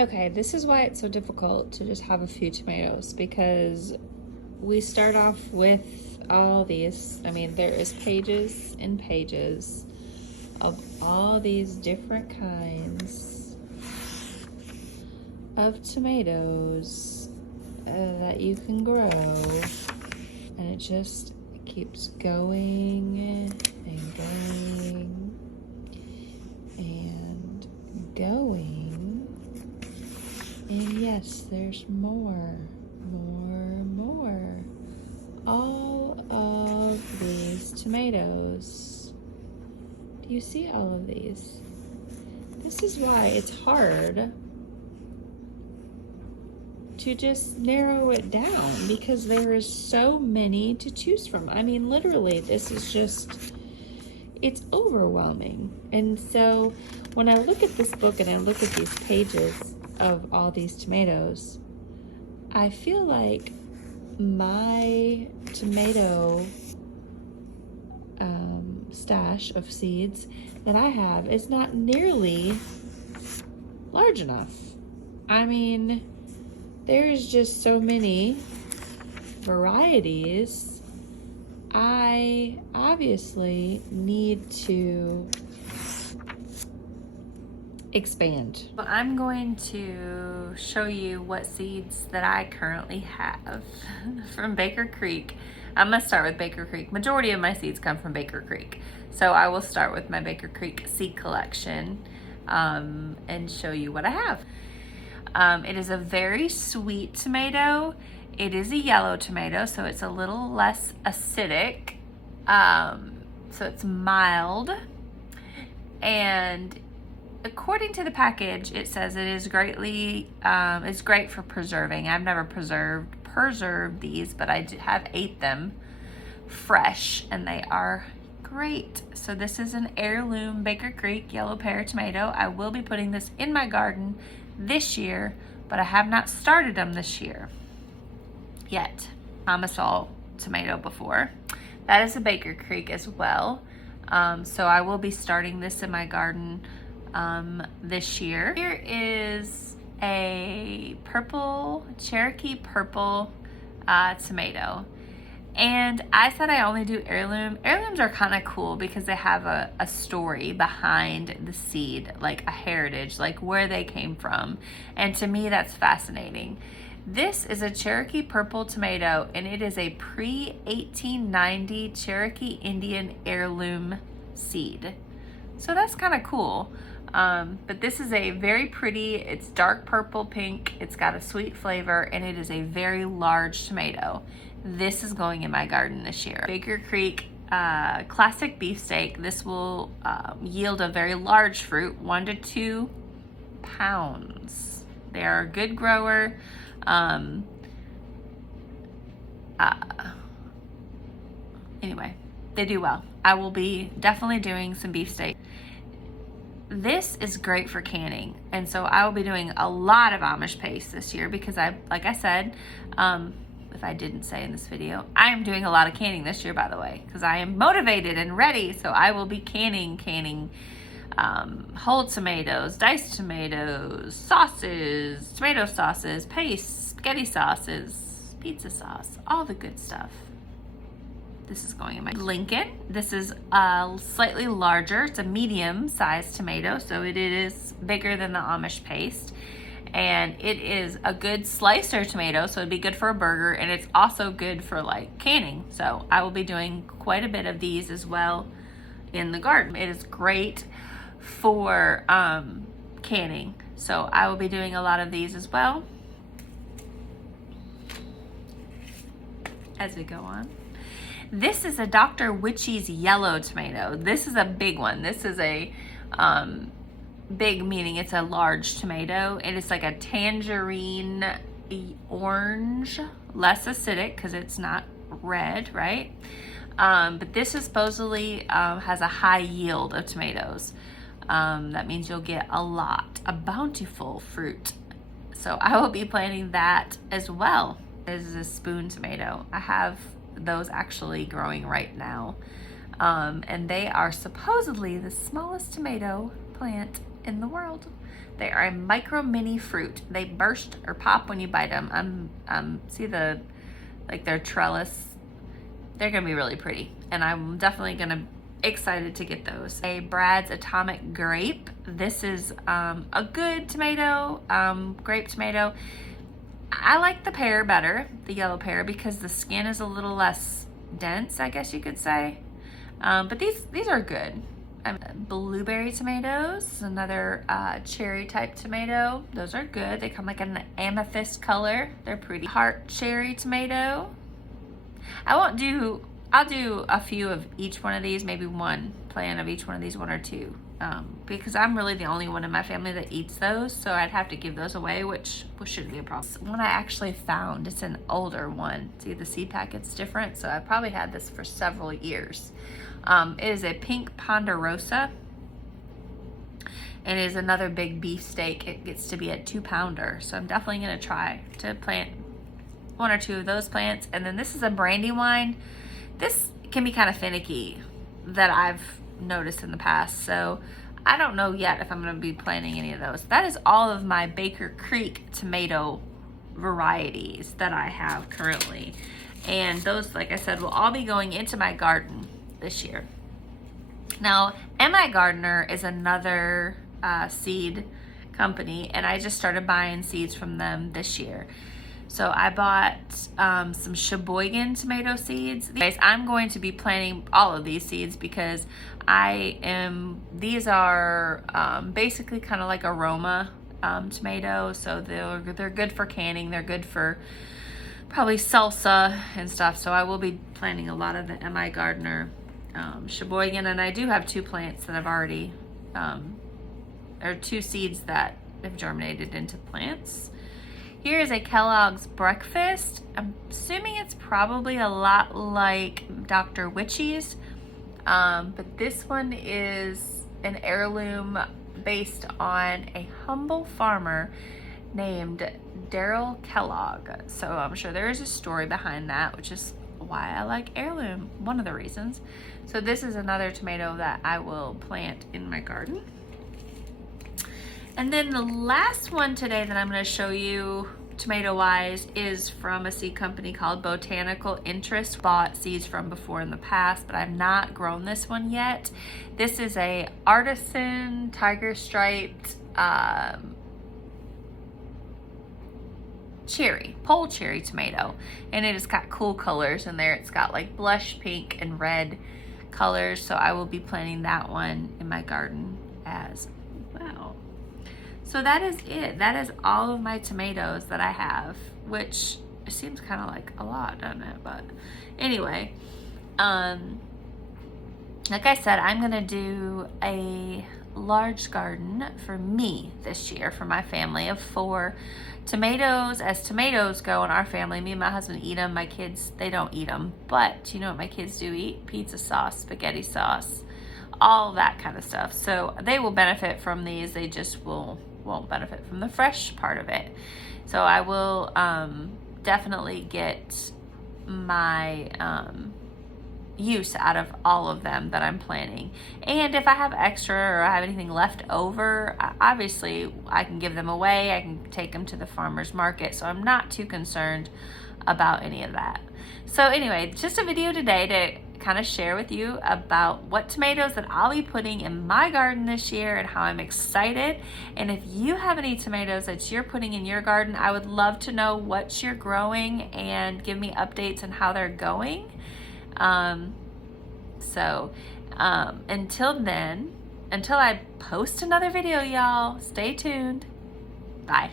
Okay, this is why it's so difficult to just have a few tomatoes, because we start off with all these. I mean, there is pages and pages of all these different kinds of tomatoes that you can grow, and it just keeps going and going and going. And yes, there's more. All of these tomatoes. Do you see all of these? This is why it's hard to just narrow it down, because there is so many to choose from. I mean, literally, this is just, it's overwhelming. And so when I look at this book and I look at these pages of all these tomatoes, I feel like my tomato stash of seeds that I have is not nearly large enough. I mean, there's just so many varieties. I obviously need to expand. Well, I'm going to show you what seeds that I currently have from Baker Creek. I'm gonna start with Baker Creek. Majority of my seeds come from Baker Creek. So I will start with my Baker Creek seed collection and show you what I have. It is a very sweet tomato. It is a yellow tomato, so it's a little less acidic. So it's mild, and according to the package, it says it is it's great for preserving. I've never preserved these, but I have ate them fresh, and they are great. So this is an heirloom Baker Creek yellow pear tomato. I will be putting this in my garden this year, but I have not started them this year yet. Thomasol tomato before. That is a Baker Creek as well. So I will be starting this in my garden this year. Here is a Cherokee purple tomato. And I said I only do heirloom. Heirlooms are kind of cool because they have a story behind the seed, like a heritage, like where they came from. And to me, that's fascinating. This is a Cherokee purple tomato, and it is a pre-1890 Cherokee Indian heirloom seed. So that's kind of cool. But this is a very pretty, it's dark purple pink, it's got a sweet flavor, and it is a very large tomato. This is going in my garden this year. Baker Creek classic beefsteak. This will yield a very large fruit, 1 to 2 pounds. They are a good grower. Anyway, they do well. I will be definitely doing some beefsteak. This is great for canning, and so I will be doing a lot of Amish paste this year because like I said, if I didn't say in this video, I am doing a lot of canning this year, by the way, because I am motivated and ready. So I will be canning whole tomatoes, diced tomatoes, sauces, tomato sauces, paste, spaghetti sauces, pizza sauce, all the good stuff. This is going in my Lincoln. This is slightly larger. It's a medium-sized tomato, so it is bigger than the Amish paste. And it is a good slicer tomato, so it'd be good for a burger, and it's also good for like canning. So I will be doing quite a bit of these as well in the garden. It is great for canning. So I will be doing a lot of these as well as we go on. This is a Dr. Witchy's yellow tomato. This is a big one. This is a big, meaning it's a large tomato, and it's like a tangerine orange, less acidic because it's not red, right? But this is supposedly has a high yield of tomatoes. That means you'll get a bountiful fruit. So I will be planting that as well. This is a spoon tomato. I have those actually growing right now. And they are supposedly the smallest tomato plant in the world. They are a micro mini fruit. They burst or pop when you bite them. See the, like their trellis. They're gonna be really pretty, and I'm definitely gonna excited to get those. A Brad's Atomic Grape. This is a good tomato, grape tomato. I like the pear better, the yellow pear, because the skin is a little less dense, I guess you could say. But these are good. Blueberry tomatoes, another cherry type tomato. Those are good. They come like in an amethyst color. They're pretty. Heart cherry tomato. I'll do a few of each one of these, maybe one plant of each one of these, one or two, because I'm really the only one in my family that eats those, so I'd have to give those away, which shouldn't be a problem. One I actually found, it's an older one. See, the seed packet's different, so I probably had this for several years. It is a pink ponderosa, and it is another big beefsteak. It gets to be a 2-pounder, so I'm definitely gonna try to plant one or two of those plants. And then this is a Brandywine. This can be kind of finicky, that I've noticed in the past, so I don't know yet if I'm going to be planting any of those. That is all of my Baker Creek tomato varieties that I have currently, and those, like I said, will all be going into my garden this year. Now, MI Gardener is another seed company, and I just started buying seeds from them this year. So I bought some Sheboygan tomato seeds. Guys, I'm going to be planting all of these seeds because these are basically kind of like aroma tomatoes. So they're good for canning. They're good for probably salsa and stuff. So I will be planting a lot of the MI Gardener Sheboygan. And I do have 2 plants that I've already, or 2 seeds that have germinated into plants. Here is a Kellogg's Breakfast. I'm assuming it's probably a lot like Dr. Witchy's, but this one is an heirloom based on a humble farmer named Daryl Kellogg. So I'm sure there is a story behind that, which is why I like heirloom, one of the reasons. So this is another tomato that I will plant in my garden. And then the last one today that I'm going to show you tomato wise is from a seed company called Botanical Interest. Bought seeds from before in the past, but I've not grown this one yet. This is a artisan tiger striped pole cherry tomato, and it has got cool colors in there. It's got like blush pink and red colors, so I will be planting that one in my garden as well. So that is it. That is all of my tomatoes that I have, which seems kind of like a lot, doesn't it? But anyway, like I said, I'm gonna do a large garden for me this year, for my family of 4 tomatoes. As tomatoes go in our family, me and my husband eat them. My kids, they don't eat them, but you know what my kids do eat? Pizza sauce, spaghetti sauce, all that kind of stuff. So they will benefit from these. They just won't benefit from the fresh part of it. So I will definitely get my use out of all of them that I'm planting. And if I have extra or I have anything left over, obviously I can give them away. I can take them to the farmer's market. So I'm not too concerned about any of that. So anyway, just a video today to kind of share with you about what tomatoes that I'll be putting in my garden this year and how I'm excited. And if you have any tomatoes that you're putting in your garden, I would love to know what you're growing and give me updates on how they're going. Until then, until I post another video, y'all, stay tuned. Bye.